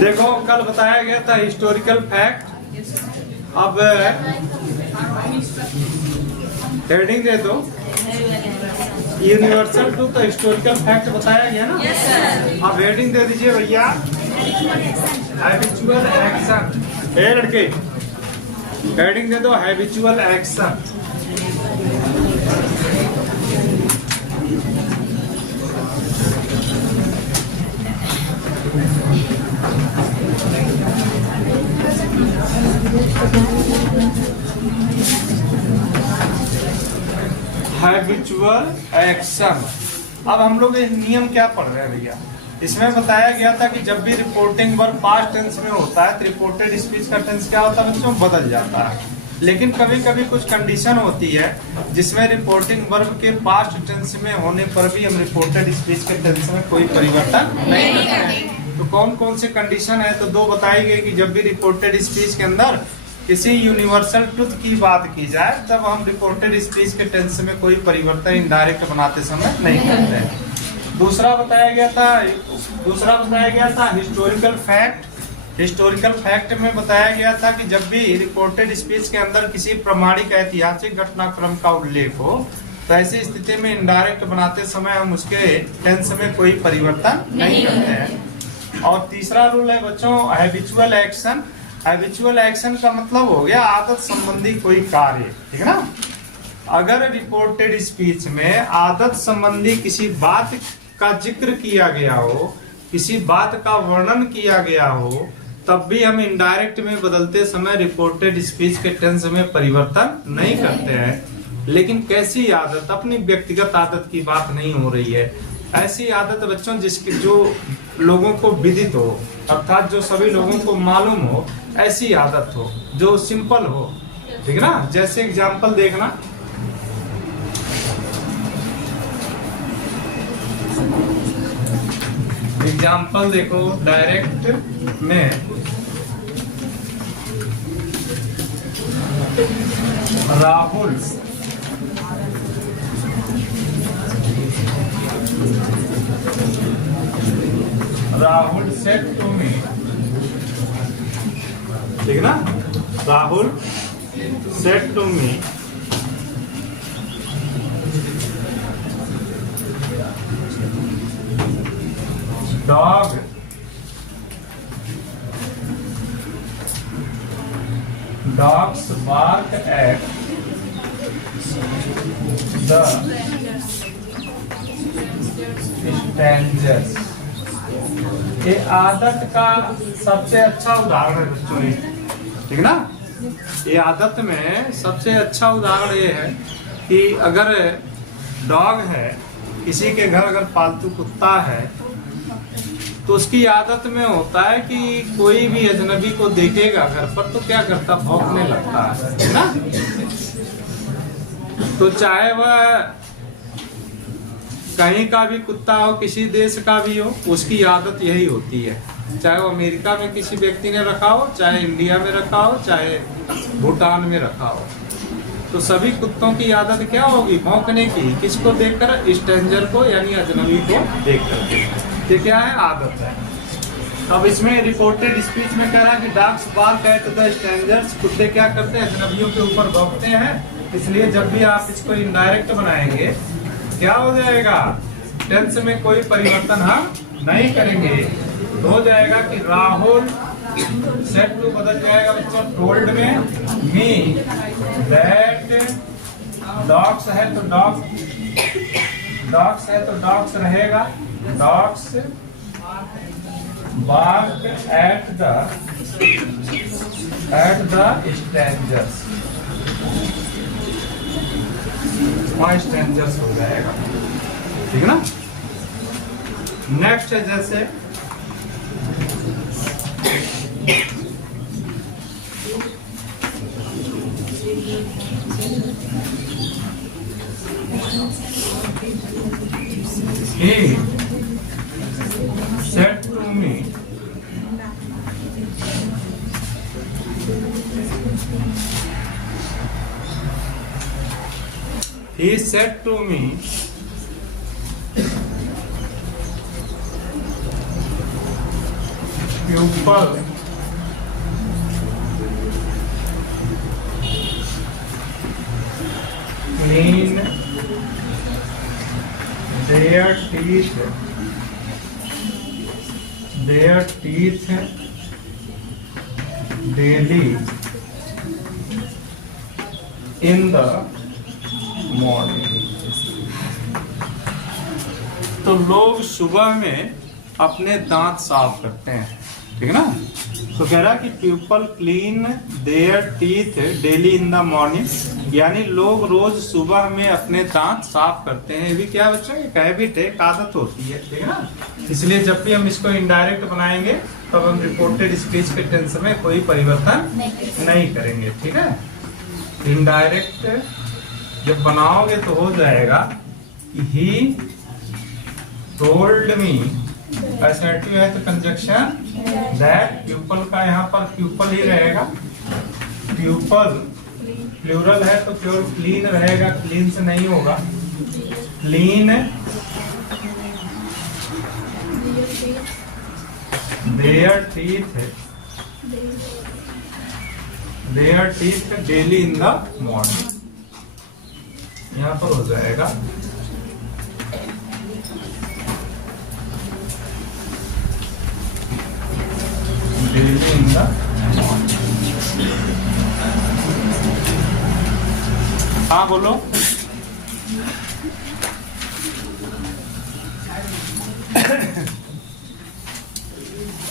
देखो कल बताया गया था हिस्टोरिकल फैक्ट। अब हेडिंग दे दो, यूनिवर्सल ट्रूथ तो हिस्टोरिकल फैक्ट बताया गया ना। अब हेडिंग दे दीजिए भैया, हैबिचुअल एक्शन। हे लड़के, हेडिंग दे दो हैबिचुअल एक्शन। Habitual action. अब हम लोग ये नियम क्या पढ़ रहे हैं भैया, इसमें बताया गया था कि जब भी रिपोर्टिंग वर्ब पास्ट टेंस में होता है तो रिपोर्टेड स्पीच का टेंस क्या होता है बच्चों, बदल जाता है। लेकिन कभी कभी कुछ कंडीशन होती है जिसमें रिपोर्टिंग वर्ब के पास्ट टेंस में होने पर भी हम रिपोर्टेड स्पीच के टेंस में कोई परिवर्तन नहीं करते हैं। तो कौन कौन से कंडीशन है, तो दो बताई गई कि जब भी रिपोर्टेड स्पीच के अंदर किसी यूनिवर्सल ट्रुथ की बात की जाए तब हम रिपोर्टेड स्पीच के टेंस में कोई परिवर्तन इनडायरेक्ट बनाते समय नहीं करते हैं। दूसरा बताया गया था हिस्टोरिकल फैक्ट। हिस्टोरिकल फैक्ट में बताया गया था कि जब भी रिपोर्टेड स्पीच के अंदर किसी प्रमाणिक ऐतिहासिक घटनाक्रम का उल्लेख हो तो ऐसी स्थिति में इनडायरेक्ट बनाते समय हम उसके टेंस में कोई परिवर्तन नहीं करते हैं। और तीसरा रूल है बच्चों हैबिचुअल एक्शन। हैबिचुअल एक्शन का मतलब हो गया आदत संबंधी कोई कार्य, ठीक है ना। अगर रिपोर्टेड स्पीच में आदत संबंधी किसी बात का जिक्र किया गया हो, किसी बात का वर्णन किया गया हो, तब भी हम इनडायरेक्ट में बदलते समय रिपोर्टेड स्पीच के टेंस में परिवर्तन नहीं करते हैं। लेकिन कैसी आदत, अपनी व्यक्तिगत आदत की बात नहीं हो रही है। ऐसी आदत बच्चों जिसकी जो लोगों को विदित हो, अर्थात जो सभी लोगों को मालूम हो, ऐसी आदत हो जो सिंपल हो, ठीक है ना। जैसे एग्जांपल देखना, एग्जांपल देखो डायरेक्ट में राहुल सेड टू मी, ठीक है ना। Rahul said to me dogs bark at the strangers। ये आदत का सबसे अच्छा उदाहरण है बच्चों, ठीक ना। ये आदत में सबसे अच्छा उदाहरण ये है कि अगर डॉग है, किसी के घर अगर पालतू कुत्ता है तो उसकी आदत में होता है कि कोई भी अजनबी को देखेगा घर पर तो क्या करता, भौंकने लगता है ना। तो चाहे वह कहीं का भी कुत्ता हो, किसी देश का भी हो, उसकी आदत यही होती है। चाहे वो अमेरिका में किसी व्यक्ति ने रखा हो, चाहे इंडिया में रखा हो, चाहे भूटान में रखा हो, तो सभी कुत्तों की आदत क्या होगी, भौंकने की। किसको देखकर, स्ट्रेंजर को यानी अजनबी को देखकर। ये क्या है, आदत है। अब इसमें रिपोर्टेड स्पीच में कह रहा है कि dogs bark at the strangers, कुत्ते क्या करते हैं, अजनबियों के ऊपर भौंकते हैं। इसलिए जब भी आप इसको इनडायरेक्ट बनाएंगे क्या हो जाएगा, टेंस में कोई परिवर्तन हम नहीं करेंगे। तो हो जाएगा कि राहुल सेड टू बदल जाएगा बच्चों टोल्ड में, मी दैट डॉग्स है तो डॉग्स है तो डॉग्स रहेगा, dogs bark at the strangers, वहाँ स्ट्रेंजर्स हो जाएगा, ठीक है ना। नेक्स्ट है जैसे he said to me he said to me pupil clean their teeth daily in the morning। तो लोग सुबह में अपने दांत साफ करते हैं, ठीक है ना। तो कह रहा कि people clean there teeth daily in the morning, यानी लोग रोज सुबह में अपने दांत साफ करते हैं। ये भी क्या बच्चों, एक हैबिट है, एक आदत होती है, ठीक है ना। इसलिए जब भी हम इसको इनडायरेक्ट बनाएंगे तब हम रिपोर्टेड स्पीच के टेंस में कोई परिवर्तन नहीं करेंगे, ठीक है। इनडायरेक्ट जब बनाओगे तो हो जाएगा कि ही टोल्ड मी, असर्टिव है तो कंजक्शन दैट, प्यूपल का यहाँ पर प्यूपल ही रहेगा, प्यूपल प्लूरल है तो केवल क्लीन रहेगा, क्लीन से नहीं होगा। Clean there teeth daily in the morning, यहाँ पर हो जाएगा डेली इन द मॉर्निंग। हाँ बोलो।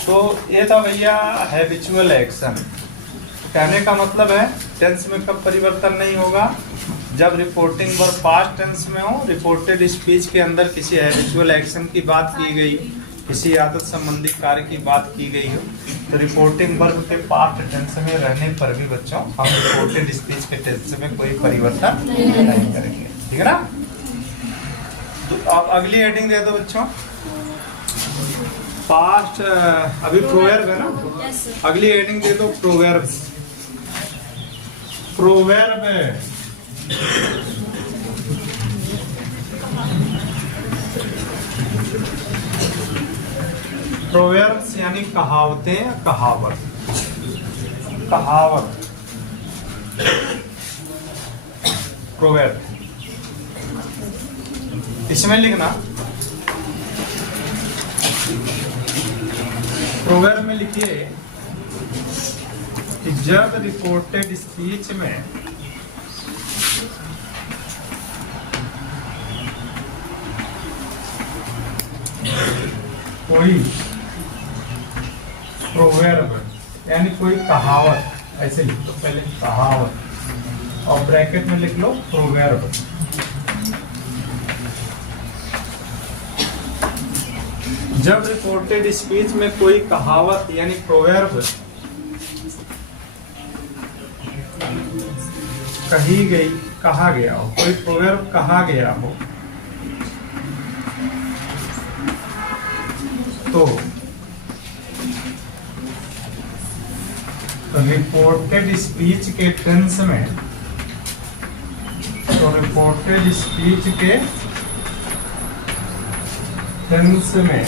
तो ये था भैया हैबिचुअल एक्शन। कहने का मतलब है टेंस में कब परिवर्तन नहीं होगा, जब रिपोर्टिंग वर्ब पास्ट टेंस में हो, रिपोर्टेड स्पीच के अंदर किसी हैबिचुअल एक्शन की बात की गई, किसी आदत संबंधी कार्य की बात की गई हो, तो रिपोर्टिंग वर्ब के पास्ट टेंस में रहने पर भी बच्चों हम रिपोर्टेड स्पीच के टेंस में कोई परिवर्तन नहीं करेंगे, ठीक है ना। तो अब अगली हेडिंग दे दो बच्चों, पास्ट, अभी प्रोवर्ब है ना, अगली हेडिंग दे दो प्रोवर्ब। प्रोवर्ब प्रोवर्ब्स यानी कहावतें, कहावत, कहावत प्रोवर्ब। इसमें लिखना, प्रोवर्ब में लिखिए कि जब रिपोर्टेड स्पीच में कोई प्रोवर्ब यानी कोई कहावत, ऐसे लिख लो पहले कहावत और ब्रैकेट में लिख लो प्रोवर्ब। जब रिपोर्टेड स्पीच में कोई कहावत यानी प्रोवर्ब कही गई, कहा गया हो, कोई प्रोवर्ब कहा गया हो, तो रिपोर्टेड स्पीच के टेंस में, तो रिपोर्टेड स्पीच के टेंस में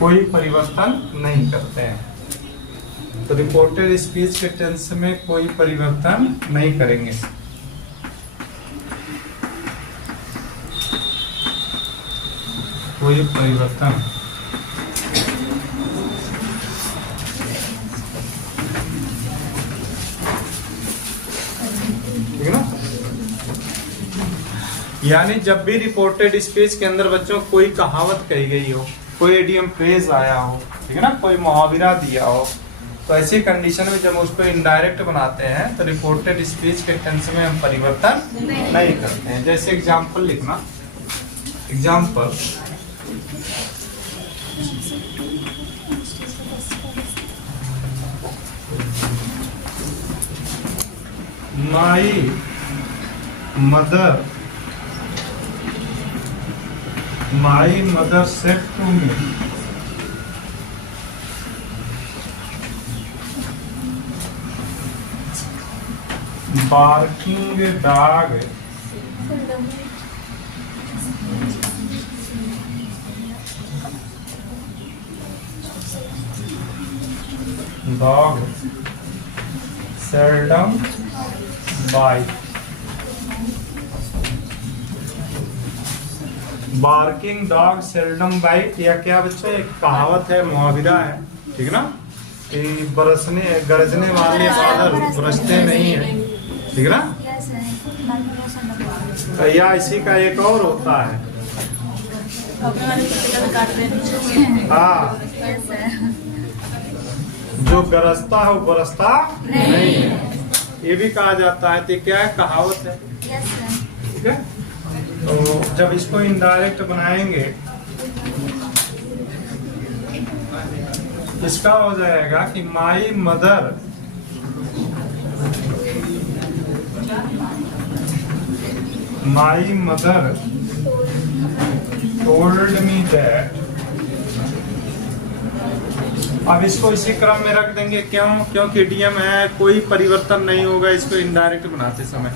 कोई परिवर्तन नहीं करते हैं। तो रिपोर्टेड स्पीच के टेंस में कोई परिवर्तन नहीं करेंगे। कोई परिवर्तन ठीक है ना। यानी जब भी रिपोर्टेड स्पीच के अंदर बच्चों कोई कहावत कही गई हो, कोई इडियम फ्रेज आया हो, ठीक है ना, कोई मुहावरा दिया हो, तो ऐसी कंडीशन में जब उसको इनडायरेक्ट बनाते हैं तो रिपोर्टेड स्पीच के टेंस में हम परिवर्तन नहीं करते हैं। जैसे एग्जाम्पल लिखना, example my mother said to me, barking dog dog seldom bite. Barking dog seldom bite, या क्या बच्चों एक कहावत है, मुहावरा है, ठीक ना, कि बरसने गरजने वाले बादल बरसते नहीं है, ठीक ना। या इसी का एक और होता है, हाँ, जो गरजता है वो बरसता नहीं है, ये भी कहा जाता है। तो क्या है, कहावत है, ठीक है। तो जब इसको इनडायरेक्ट बनाएंगे, इसका हो जाएगा कि माई मदर टोल्ड मी दैट। अब इसको इसी क्रम में रख देंगे, क्यों? क्योंकि इडियम है, कोई परिवर्तन नहीं होगा इसको इनडायरेक्ट बनाते समय।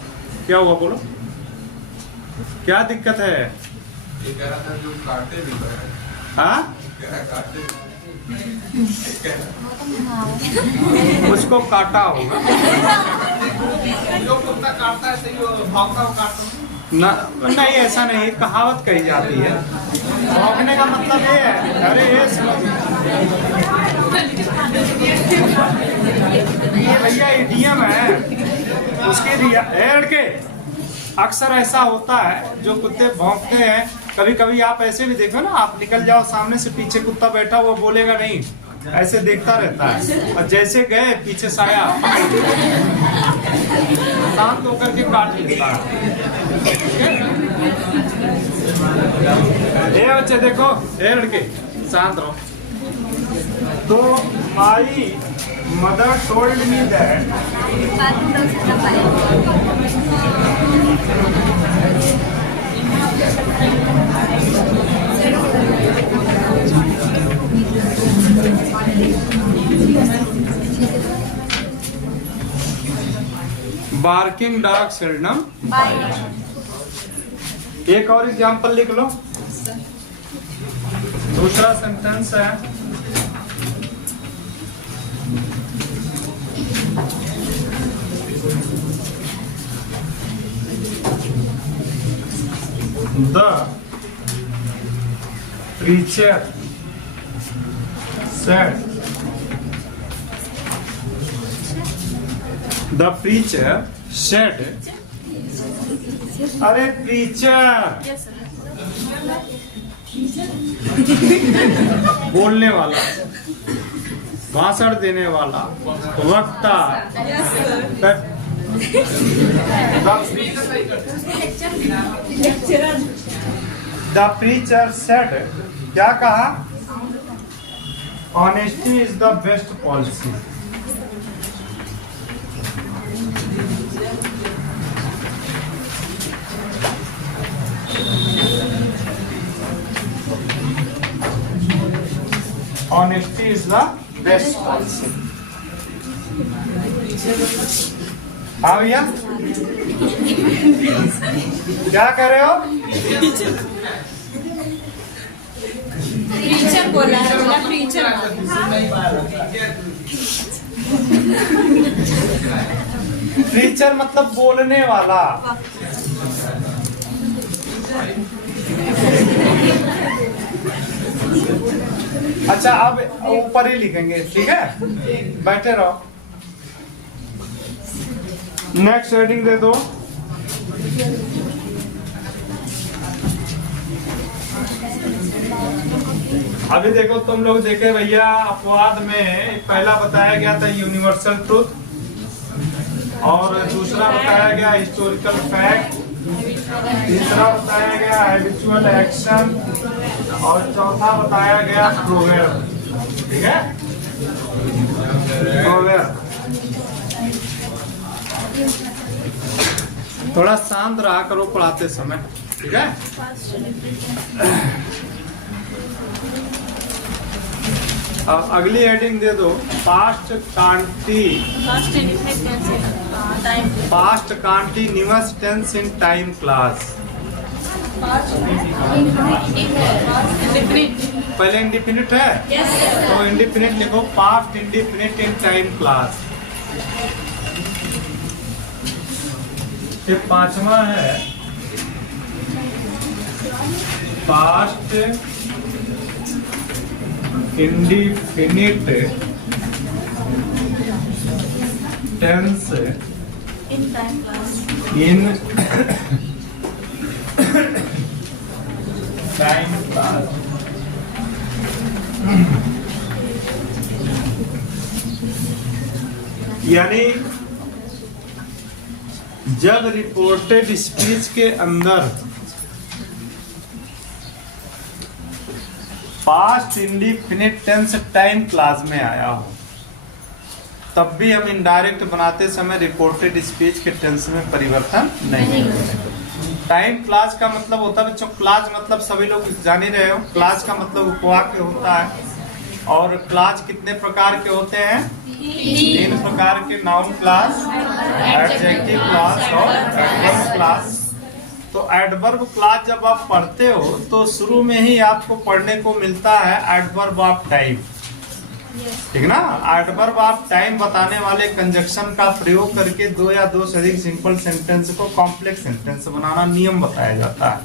क्या हुआ बोलो, क्या दिक्कत है? ये कह रहा था जो काटे भी हाँ, उसको काटा होगा, जो कुत्ता काटता है सही, भौंकता वो काटता ना, नहीं ऐसा नहीं, कहावत कही जाती है। भौंकने का मतलब ये है, अरे ये भैया इडियम है, उसके लड़के अक्सर ऐसा होता है, जो कुत्ते भौंकते हैं, कभी कभी आप ऐसे भी देखो ना, आप निकल जाओ सामने से, पीछे कुत्ता बैठा हुआ बोलेगा नहीं, ऐसे देखता रहता है, और जैसे गए पीछे साया शांत होकर के काट लेता है। ये बच्चे देखो, ये लड़के शांत रहो। तो my mother told me that, barking dog seldom bite. एक और एग्जांपल लिख लो, दूसरा सेंटेंस है, the preacher said, the preacher said, अरे प्रीचर बोलने वाला, भाषण देने वाला, वक्ता, द प्रीचर सेड, क्या कहा? Honesty is the best policy. Honesty is the best policy. हाँ भैया, क्या कर रहे हो? प्रीचर बोला है, प्रीचर प्रीचर मतलब बोलने वाला। अच्छा, अब ऊपर ही लिखेंगे, ठीक है, बैठे रहो। नेक्स्ट हेडिंग दे दो। अभी देखो, तुम लोग देखे भैया, अपवाद में पहला बताया गया था यूनिवर्सल ट्रूथ, और दूसरा बताया गया हिस्टोरिकल फैक्ट, तीसरा बताया गया हैबिचुअल एक्शन, और चौथा बताया गया प्रोवर्ब, ठीक है, प्रोवर्ब। थोड़ा शांत रहा करो पढ़ाते समय, ठीक है। अब अगली हेडिंग दे दो, past continuous tense in time class. पहले इंडिफिनिट है तो इंडिफिनिट लिखो, past indefinite in time class. फिर पांचवा है past indefinite tense in time class. यानी जब रिपोर्टेड स्पीच के अंदर past indefinite tense time class में आया हो, तब भी हम इनडायरेक्ट बनाते समय रिपोर्टेड स्पीच के टेंस में परिवर्तन नहीं करेंगे। टाइम क्लास का मतलब होता है बच्चों, क्लास मतलब सभी लोग जान ही रहे हो, क्लास का मतलब उपवाक्य होता है। और क्लास कितने प्रकार के होते हैं? 3 प्रकार के, नाउन क्लास, एडजेक्टिव क्लास और एडवर्ब क्लास। तो एडवर्ब क्लास जब आप पढ़ते हो तो शुरू में ही आपको पढ़ने को मिलता है एडवर्ब ऑफ टाइम, ठीक ना। एडवर्ब ऑफ टाइम बताने वाले कंजक्शन का प्रयोग करके 2 या 2 से अधिक सिंपल सेंटेंस को कॉम्प्लेक्स सेंटेंस बनाना नियम बताया जाता है।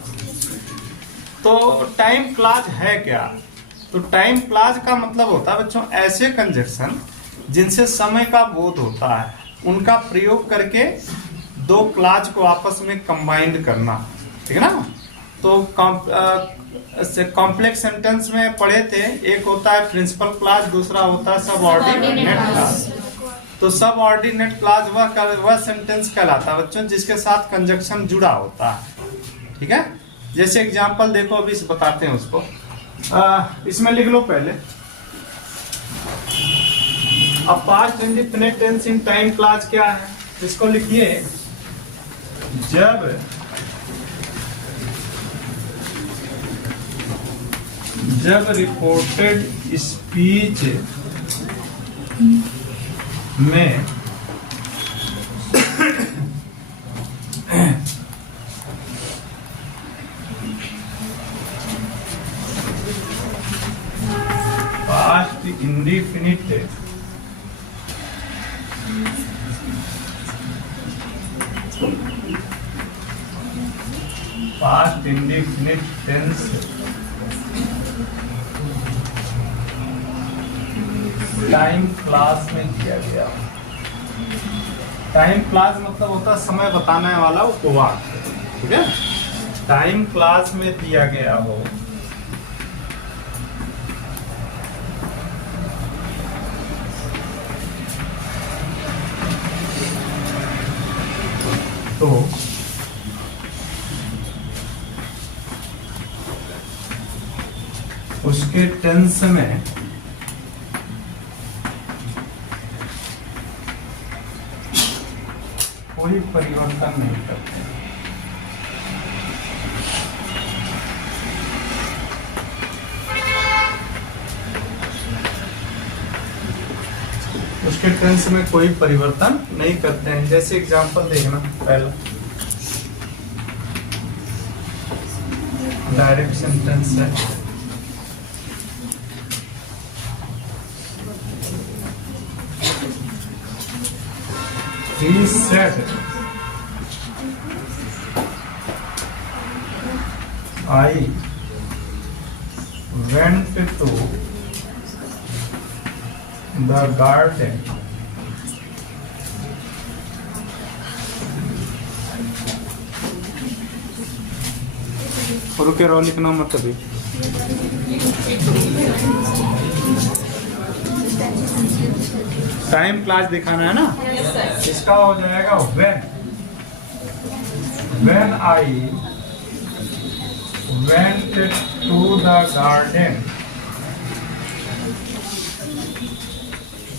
तो टाइम क्लास है क्या? तो टाइम क्लास का मतलब होता है बच्चों ऐसे कंजक्शन जिनसे समय का बोध होता है, उनका प्रयोग करके 2 क्लास को आपस में कंबाइंड करना, ठीक है ना। तो कॉम्प्लेक्स सेंटेंस में पढ़े थे, एक होता है प्रिंसिपल क्लास, दूसरा होता है सबऑर्डिनेट क्लास। तो सबऑर्डिनेट क्लास वह सेंटेंस कहलाता है बच्चों जिसके साथ कंजक्शन जुड़ा होता है, ठीक है। जैसे एग्जांपल देखो, अभी बताते हैं उसको। इसमें लिख लो पहले, अब past indefinite tense in time class क्या है, इसको लिखिए। जब रिपोर्टेड स्पीच में past indefinite tense time class में दिया गया। टाइम क्लास मतलब होता है समय बताने वाला उपवाक्य, ठीक है। टाइम क्लास में दिया गया हो तो उसके टेंस में कोई परिवर्तन नहीं करते। उसके टेंस में कोई परिवर्तन नहीं करते हैं। जैसे एग्जांपल देखना, पहला डायरेक्ट सेंटेंस है, he said I went to the garden रुके रहो, लिखना मत अभी। टाइम क्लास दिखाना है ना, इसका हो जाएगा when I went to the garden,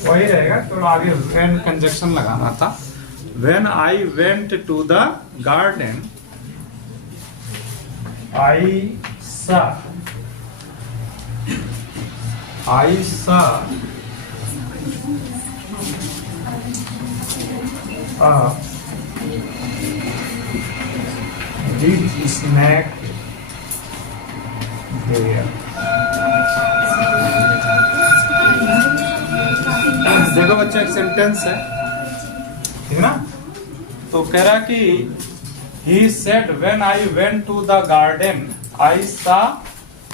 वही रहेगा। तो आगे when कंजक्शन लगाना था। when I went to the garden I saw a big snake there. देखो बच्चों एक सेंटेंस है, ठीक ना। तो कह रहा कि he said when I went to the garden I saw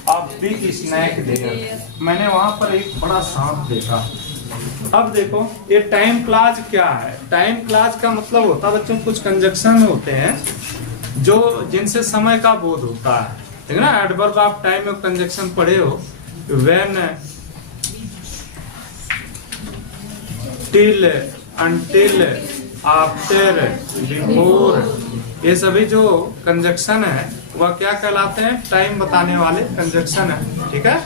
a big snake there। मैंने वहां पर एक बड़ा सांप देखा। अब देखो ये टाइम क्लॉज क्या है। टाइम क्लॉज का मतलब होता है बच्चों कुछ कंजक्शन होते हैं जो जिनसे समय का बोध होता है, ठीक है ना। एडवर्ब ऑफ टाइम में कंजक्शन पढ़े हो, when, till, until, after, before, ये सभी जो कंजक्शन है वह क्या कहलाते हैं, टाइम बताने वाले कंजक्शन है, ठीक है।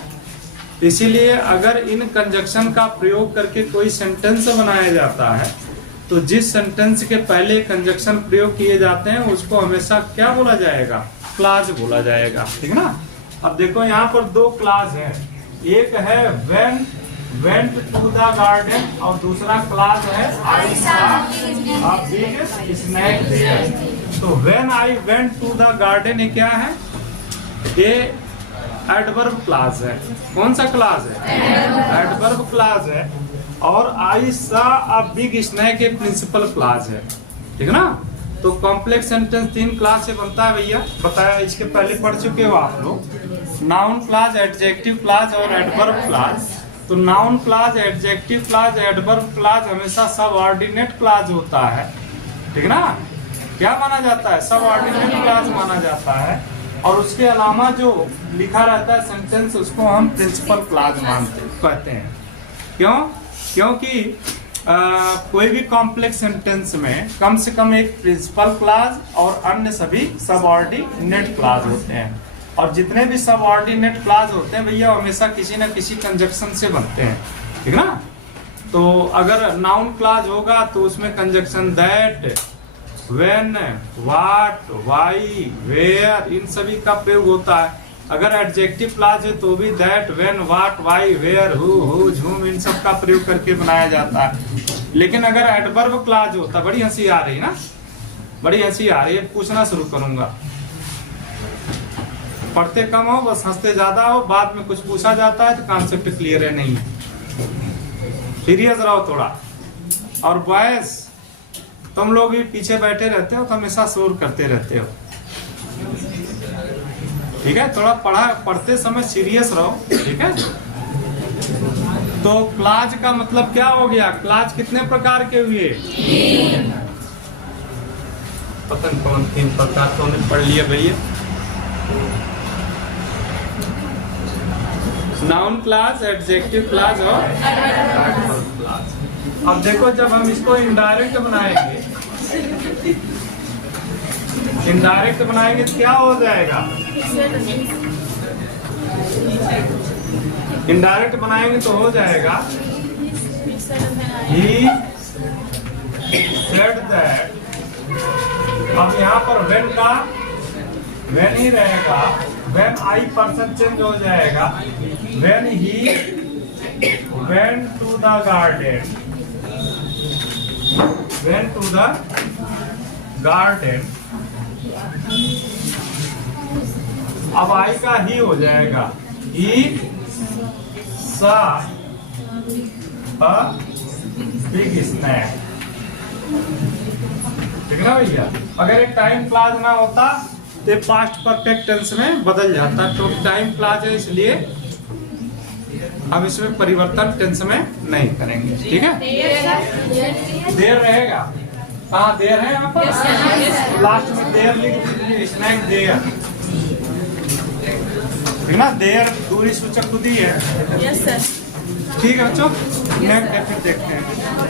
इसीलिए अगर इन कंजक्शन का प्रयोग करके कोई सेंटेंस बनाया जाता है तो जिस सेंटेंस के पहले कंजक्शन प्रयोग किए जाते हैं उसको हमेशा क्या बोला जाएगा, क्लॉज बोला जाएगा, ठीक है ना। अब देखो यहाँ पर दो क्लॉज है, एक है when went to the garden और दूसरा क्लॉज है I saw a big snake there. तो when I went to the garden ये क्या है, ये एडवर्ब क्लॉज है। कौन सा क्लॉज है, एडवर्ब क्लॉज है। और आई सॉ अ बिग स्नेक ये प्रिंसिपल क्लॉज है, ठीक है ना। तो कॉम्प्लेक्स सेंटेंस 3 क्लॉज से बनता है भैया, बताया, इसके पहले पढ़ चुके हो आप लोग। नाउन क्लॉज, एडजेक्टिव क्लॉज और एडवर्ब क्लॉज। तो noun clause, adjective clause, adverb clause हमेशा सबऑर्डिनेट क्लॉज होता है, ठीक है ना। क्या माना जाता है, सबऑर्डिनेट क्लॉज माना जाता है। और उसके अलावा जो लिखा रहता है सेंटेंस उसको हम प्रिंसिपल क्लॉज कहते हैं। क्यों, क्योंकि कोई भी कॉम्प्लेक्स सेंटेंस में कम से कम एक प्रिंसिपल क्लॉज और अन्य सभी सबऑर्डिनेट क्लॉज होते हैं। और जितने भी सबऑर्डिनेट क्लॉज होते हैं भैया हमेशा किसी न किसी कंजक्शन से बनते हैं, ठीक है ना। तो अगर नाउन क्लॉज होगा तो उसमें conjunction that, when, what, why, where, इन सभी का प्रयोग होता है। अगर एडजेक्टिव क्लॉज है तो भी that, when, what, why, where, whose, whom, इन सब का प्रयोग करके बनाया जाता है। लेकिन अगर एडवर्ब क्लॉज होता, बड़ी हंसी आ रही ना, बड़ी हंसी आ रही है, पूछना शुरू करूंगा। पढ़ते कम हो बस हंसते ज्यादा हो, बाद में कुछ पूछा जाता है तो कॉन्सेप्ट क्लियर है नहीं। सीरियस रहो थोड़ा। और बॉयज तुम लोग भी पीछे बैठे रहते हो तो हमेशा शोर करते रहते हो, ठीक है। थोड़ा पढ़ते समय सीरियस रहो, ठीक है। तो क्लॉज का मतलब क्या हो गया, क्लॉज कितने प्रकार के हुए, पता नहीं कौन 3 प्रकार तो हमने पढ़ लिया भैया। नाउन क्लॉज, एडजेक्टिव क्लॉज और एडवर्ब क्लॉज। अब देखो जब हम इसको इनडायरेक्ट बनाएंगे, इनडायरेक्ट बनाएंगे तो क्या हो जाएगा, इनडायरेक्ट बनाएंगे तो हो जाएगा ही सेड दैट। अब यहाँ पर व्हेन का व्हेन ही रहेगा, व्हेन आई पर्सन चेंज हो जाएगा, when he went to the garden, went to the garden. अब आई का ही हो जाएगा, he saw a big snake, ठीक है ना भैया। अगर एक टाइम क्लॉज ना होता तो पास्ट परफेक्ट टेंस में बदल जाता। तो टाइम क्लॉज है इसलिए हम इसमें परिवर्तन टेंस में नहीं करेंगे, ठीक है। देर रहेगा, कहाँ देर है यहाँ पर, लास्ट में देर लिख दीजिए, स्नैक देर, ठीक ना। देर दूरी सूचक खुद ही है, ठीक है बच्चों। नेक्स्ट देखते हैं।